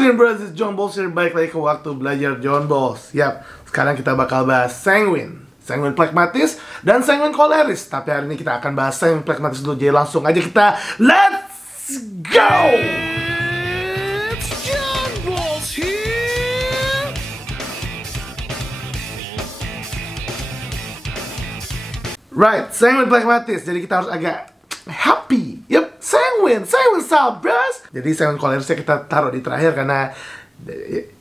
again brothers, it's John Balls here. Balik lagi ke waktu belajar John Balls. Yap, sekarang kita bakal bahas sanguine, sanguine phlegmatis dan sanguine cholerae. Tapi hari ini kita akan bahas sanguine phlegmatis dulu. Jadi langsung aja kita let's go. It's John Balls here. Right, sanguine phlegmatis. Jadi kita harus agak happy. Yep, sanguine style, bros. Jadi sanguine cholerae kita taruh di terakhir karena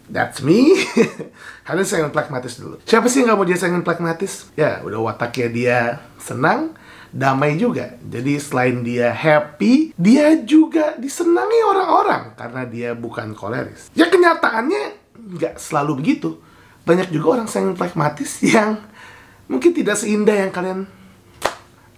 that's me. Harus sanguine phlegmatis dulu. Siapa sih yang gak mau jadi sanguine phlegmatis? Ya, udah wataknya dia senang, damai juga. Jadi selain dia happy, dia juga disenangi orang-orang karena dia bukan koleris. Ya kenyataannya nggak selalu begitu. Banyak juga orang sanguine phlegmatis yang mungkin tidak seindah yang kalian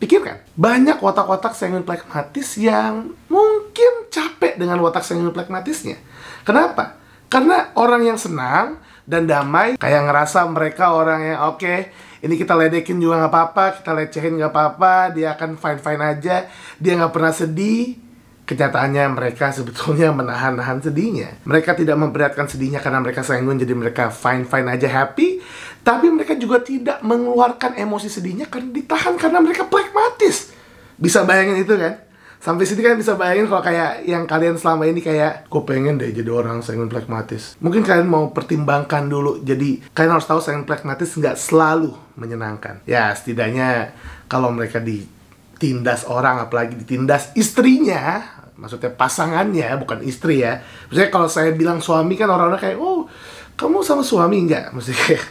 pikirkan. Banyak watak-watak sanguine phlegmatis yang mungkin capek dengan watak sanguine phlegmatisnya. Kenapa? Karena orang yang senang dan damai kayak ngerasa mereka orang yang oke, ini kita ledekin juga nggak apa-apa, kita lecehin nggak apa-apa, dia akan fine-fine aja, dia nggak pernah sedih. Kenyataannya mereka sebetulnya menahan-nahan sedihnya. Mereka tidak memperlihatkan sedihnya karena mereka sanguine, jadi mereka fine-fine aja, happy. Tapi mereka juga tidak mengeluarkan emosi sedihnya karena ditahan karena mereka phlegmatis. Bisa bayangin itu kan? Sampai sini kan bisa bayangin kalau kayak yang kalian selama ini kayak gue pengen deh jadi orang sanguine phlegmatis. Mungkin kalian mau pertimbangkan dulu. Jadi kalian harus tahu sanguine phlegmatis nggak selalu menyenangkan. Ya setidaknya kalau mereka ditindas orang, apalagi ditindas istrinya, maksudnya pasangannya, bukan istri ya. Maksudnya kalau saya bilang suami kan orang-orang kayak, oh kamu sama suami nggak? Maksudnya kayak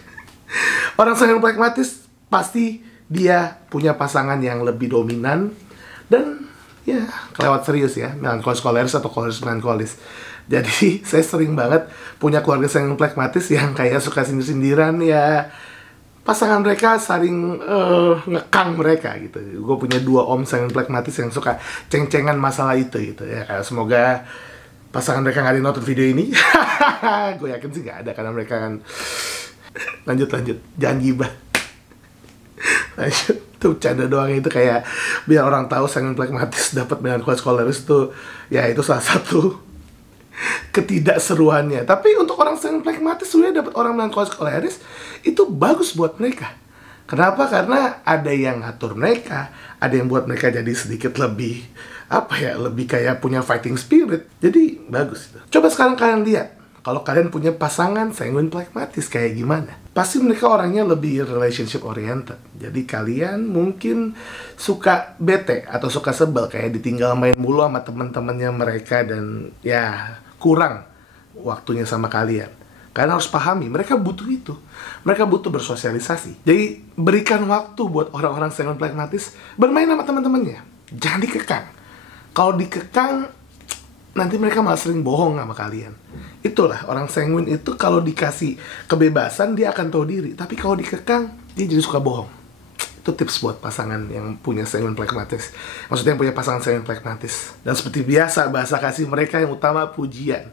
orang sanguine phlegmatis pasti dia punya pasangan yang lebih dominan dan ya kelewat serius ya, melankolis cholerae atau cholerae melankolis. Jadi saya sering banget punya keluarga sanguine phlegmatis yang kayak suka sindir-sindiran ya. Pasangan mereka saling ngekang mereka gitu. Gue punya 2 om sanguine phlegmatis yang suka ceng-cengan masalah itu gitu ya. Kayak semoga pasangan mereka nggak ada nonton video ini. Gue yakin sih nggak ada karena mereka kan. Lanjut, jangan gibah. Lanjut, tuh canda doang itu kayak biar orang tahu sanguine phlegmatis dapat melankolis cholerae itu ya itu salah satu ketidakseruannya. Tapi untuk orang sanguine phlegmatis sebenarnya dapat orang melankolis cholerae itu bagus buat mereka. Kenapa? Karena ada yang ngatur mereka, ada yang buat mereka jadi sedikit lebih lebih kayak punya fighting spirit. Jadi bagus itu. Coba sekarang kalian lihat. Kalau kalian punya pasangan sanguine phlegmatis kayak gimana? Pasti mereka orangnya lebih relationship oriented. Jadi kalian mungkin suka bete atau suka sebel kayak ditinggal main mulu sama teman-temannya mereka dan ya kurang waktunya sama kalian. Kalian harus pahami, mereka butuh itu. Mereka butuh bersosialisasi. Jadi berikan waktu buat orang-orang sanguine phlegmatis bermain sama teman-temannya. Jangan dikekang. Kalau dikekang nanti mereka malah sering bohong sama kalian. Itulah orang sanguine itu kalau dikasih kebebasan dia akan tahu diri. Tapi kalau dikekang dia jadi suka bohong. Itu tips buat pasangan yang punya sanguine phlegmatis. Maksudnya yang punya pasangan sanguine phlegmatis. Dan seperti biasa bahasa kasih mereka yang utama pujian.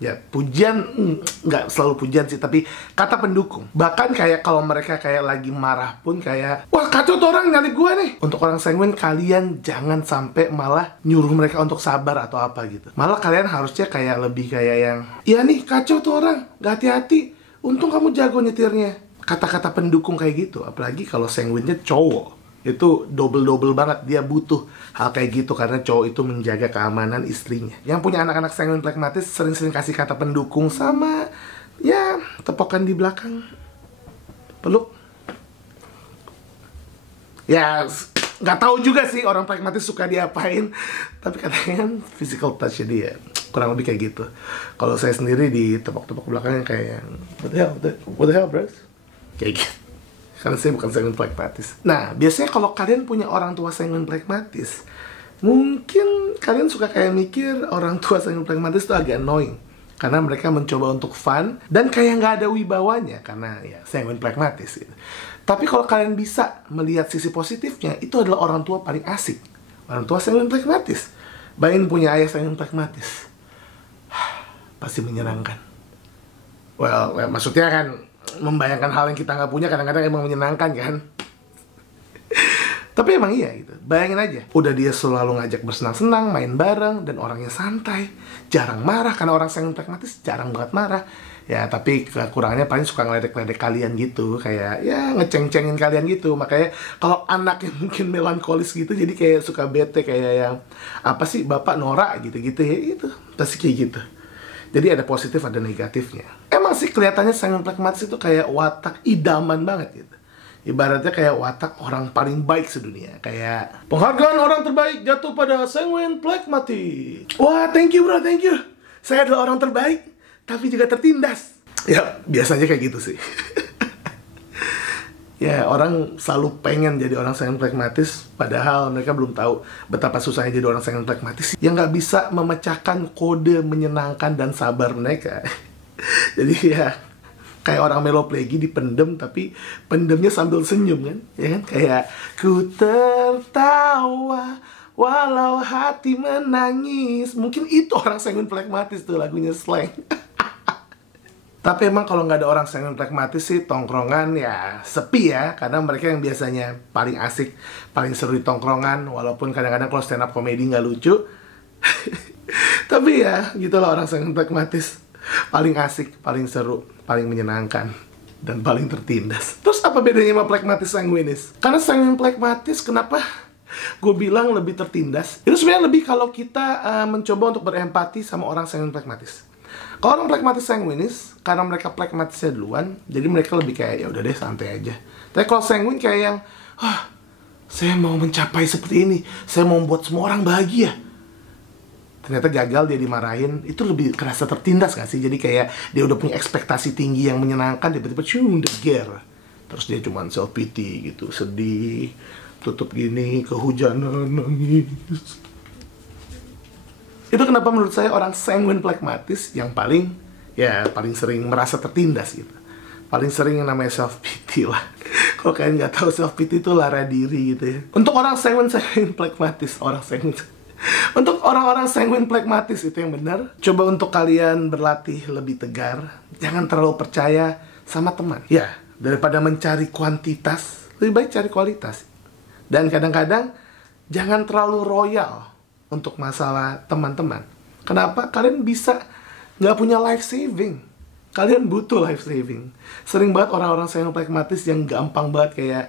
Ya, pujian nggak selalu pujian sih, tapi kata pendukung. Bahkan kayak kalau mereka kayak lagi marah pun kayak, wah kacau tuh orang nyali gue nih. Untuk orang sanguine kalian jangan sampai malah nyuruh mereka untuk sabar atau apa gitu. Malah kalian harusnya kayak lebih kayak yang, iya nih kacau tuh orang, gak hati-hati. Untung kamu jago nyetirnya. Kata-kata pendukung kayak gitu. Apalagi kalau sanguine-nya cowok. Itu double banget, dia butuh hal kayak gitu karena cowok itu menjaga keamanan istrinya. Yang punya anak-anak sanguine phlegmatis sering-sering kasih kata pendukung sama ya tepokan di belakang, peluk. Ya nggak tahu juga sih orang phlegmatis suka diapain, tapi katanya kan physical touch dia kurang lebih kayak gitu. Kalau saya sendiri di tepok-tepok belakangnya kayak what the hell bros, kayak gitu. Karena saya bukan sanguine phlegmatis. Nah, biasanya kalau kalian punya orang tua sanguine phlegmatis, mungkin kalian suka kayak mikir orang tua sanguine phlegmatis itu agak annoying. Karena mereka mencoba untuk fun, dan kayak nggak ada wibawanya, karena ya sanguine phlegmatis gitu. Tapi kalau kalian bisa melihat sisi positifnya, itu adalah orang tua paling asik. Orang tua sanguine phlegmatis. Bayangin punya ayah sanguine phlegmatis. Pasti menyenangkan. Well, maksudnya kan membayangkan hal yang kita nggak punya kadang-kadang emang menyenangkan kan. Tapi emang iya gitu. Bayangin aja, udah dia selalu ngajak bersenang-senang, main bareng, dan orangnya santai, jarang marah. Karena orang sanguin pragmatis jarang banget marah. Ya, tapi kekurangannya paling suka ngeledek-ledek kalian gitu. Kayak, ya ngeceng-cengin kalian gitu. Makanya kalau anak yang mungkin melankolis gitu, jadi kayak suka bete. Kayak yang, apa sih, bapak norak gitu-gitu ya gitu. Pasti kayak gitu. Jadi ada positif, ada negatifnya. Emang sih kelihatannya sanguin pragmatis itu kayak watak idaman banget gitu. Ibaratnya kayak watak orang paling baik sedunia. Kayak, penghargaan orang terbaik jatuh pada sanguin pragmatis. Wah, thank you bro, thank you. Saya adalah orang terbaik, tapi juga tertindas. Ya, biasanya kayak gitu sih. Ya, orang selalu pengen jadi orang sanguin pragmatis, padahal mereka belum tahu betapa susahnya jadi orang sanguin pragmatis yang nggak bisa memecahkan kode menyenangkan dan sabar mereka. Jadi ya, kayak orang meloplegi dipendem, tapi pendemnya sambil senyum kan, ya kan? Kayak, ku tertawa walau hati menangis. Mungkin itu orang sanguin pragmatis tuh, lagunya Slang. Tapi emang kalau nggak ada orang sanguin pragmatis sih, tongkrongan ya sepi ya. Karena mereka yang biasanya paling asik, paling seru di tongkrongan. Walaupun kadang-kadang kalau stand up comedy nggak lucu. Tapi ya, gitulah orang sanguin pragmatis. Paling asik, paling seru, paling menyenangkan, dan paling tertindas. Terus apa bedanya sama pragmatis sanguinis? Karena sanguin pragmatis, kenapa gue bilang lebih tertindas? Itu sebenarnya lebih kalau kita mencoba untuk berempati sama orang sanguin pragmatis. Kalau orang pragmatis sanguinis, karena mereka pragmatisnya duluan, jadi mereka lebih kayak, ya udah deh, santai aja. Tapi kalau sanguin kayak yang, saya mau mencapai seperti ini, saya mau membuat semua orang bahagia. Ternyata gagal, dia dimarahin, itu lebih kerasa tertindas gak sih? Jadi kayak dia udah punya ekspektasi tinggi yang menyenangkan, tiba-tiba deger. Terus dia cuman self pity gitu, sedih, tutup gini, kehujanan, nangis. Itu kenapa menurut saya orang sanguin pragmatis yang paling sering merasa tertindas gitu. Paling sering yang namanya self pity lah. Kalau kalian nggak tahu, self pity itu lara diri gitu ya. Untuk orang sanguin pragmatis, untuk orang-orang sanguin pragmatis itu yang benar. Coba untuk kalian berlatih lebih tegar. Jangan terlalu percaya sama teman. Ya, daripada mencari kuantitas, lebih baik cari kualitas. Dan kadang-kadang jangan terlalu royal untuk masalah teman-teman. Kenapa? Kalian bisa nggak punya life saving. Kalian butuh life saving. Sering banget orang-orang sanguin pragmatis yang gampang banget kayak,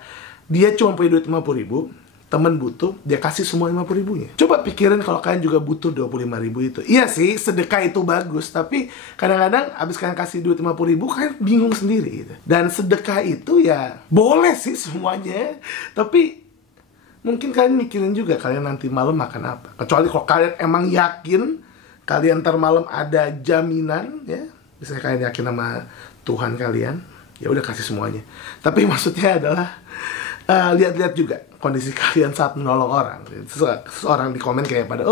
dia cuma punya duit 50.000, temen butuh, dia kasih semua 50.000-nya. Coba pikirin kalau kalian juga butuh 25.000 itu. Iya sih, sedekah itu bagus, tapi kadang-kadang abis kalian kasih duit 50.000, kalian bingung sendiri gitu. Dan sedekah itu ya boleh sih semuanya, tapi mungkin kalian mikirin juga kalian nanti malam makan apa. Kecuali kalau kalian emang yakin kalian ntar malam ada jaminan ya, misalnya kalian yakin sama Tuhan kalian, ya udah kasih semuanya. Tapi maksudnya adalah lihat-lihat juga kondisi kalian saat menolong orang. Seorang di komen kayak pada,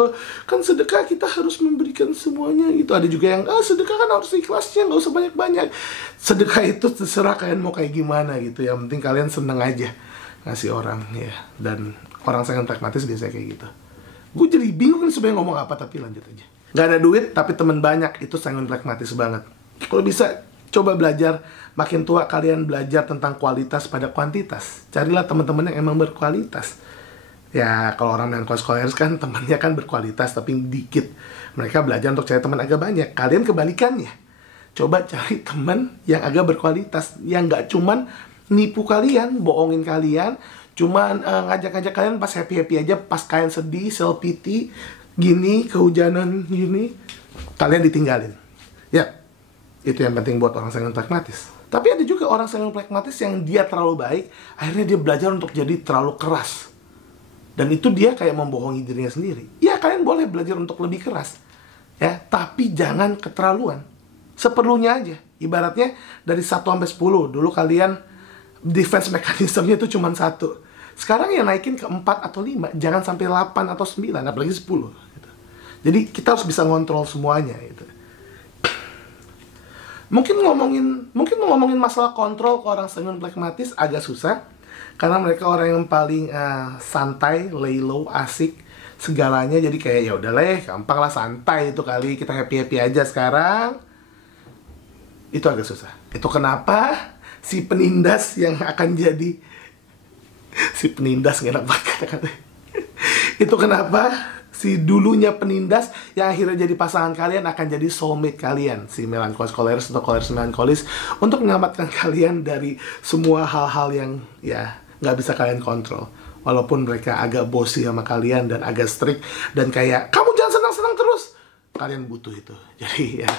kan sedekah kita harus memberikan semuanya gitu. Ada juga yang, sedekah kan harus ikhlasnya, nggak usah banyak-banyak. Sedekah itu terserah kalian mau kayak gimana gitu. Yang penting kalian seneng aja ngasih orang ya. Dan orang sangat pragmatis biasanya kayak gitu. Gue jadi bingung nih sebenarnya ngomong apa, tapi lanjut aja. Gak ada duit tapi teman banyak, itu sangat pragmatis banget. Kalau bisa coba belajar, makin tua kalian belajar tentang kualitas pada kuantitas. Carilah teman-teman yang emang berkualitas. Ya kalau orang yang sekolah kan temannya kan berkualitas tapi dikit. Mereka belajar untuk cari teman agak banyak. Kalian kebalikannya. Coba cari teman yang agak berkualitas, yang gak cuman nipu kalian, bohongin kalian, cuman ngajak-ngajak kalian pas happy-happy aja, pas kalian sedih, self pity, gini, kehujanan gini, kalian ditinggalin. Ya, itu yang penting buat orang sanguin pragmatis. Tapi ada juga orang sanguin pragmatis yang dia terlalu baik, akhirnya dia belajar untuk jadi terlalu keras. Dan itu dia kayak membohongi dirinya sendiri. Ya, kalian boleh belajar untuk lebih keras. Ya, tapi jangan keterlaluan. Seperlunya aja. Ibaratnya dari 1 sampai 10, dulu kalian defense mekanismenya itu cuma 1. Sekarang ya naikin ke 4 atau 5. Jangan sampai 8 atau 9, apalagi 10 gitu. Jadi kita harus bisa ngontrol semuanya gitu. Mungkin ngomongin masalah kontrol ke orang sanguin pragmatis agak susah. Karena mereka orang yang paling santai, lay low, asik segalanya. Jadi kayak ya udahlah, gampang lah, santai itu kali, kita happy-happy aja sekarang. Itu agak susah. Itu kenapa si penindas yang akan jadi Si penindas nggak enak banget kata-kata. Itu kenapa si dulunya penindas yang akhirnya jadi pasangan kalian akan jadi soulmate kalian, si melankolis koleris atau koleris melankolis, untuk menyelamatkan kalian dari semua hal-hal yang ya nggak bisa kalian kontrol. Walaupun mereka agak bossy sama kalian dan agak strict dan kayak kamu jangan senang-senang terus, kalian butuh itu. Jadi ya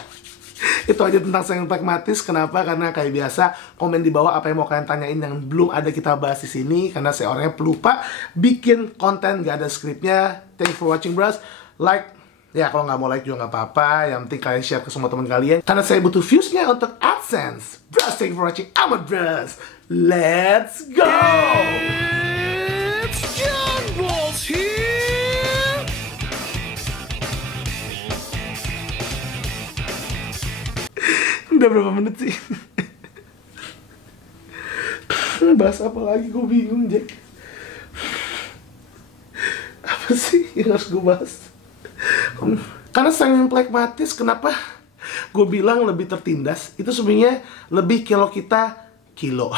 itu aja tentang sayang pragmatis. Kenapa? Karena kayak biasa, komen di bawah apa yang mau kalian tanyain yang belum ada kita bahas di sini. Karena saya orangnya pelupa bikin konten, gak ada skripnya. Thank you for watching, bros. Like, ya kalau nggak mau like juga nggak apa-apa. Yang penting kalian share ke semua teman kalian. Karena saya butuh viewsnya untuk AdSense. Bros, thank you for watching. I'm a bros. Let's go! It's John Balls here! Udah berapa menit sih? Bahas apa lagi? Gue bingung, Jack. Apa sih yang harus gue bahas? Karena sayang pragmatis, kenapa gue bilang lebih tertindas? Itu sebenarnya lebih kilo.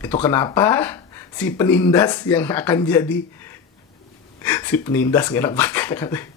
Itu kenapa si penindas yang akan jadi si penindas, nggak enak banget kata-kata.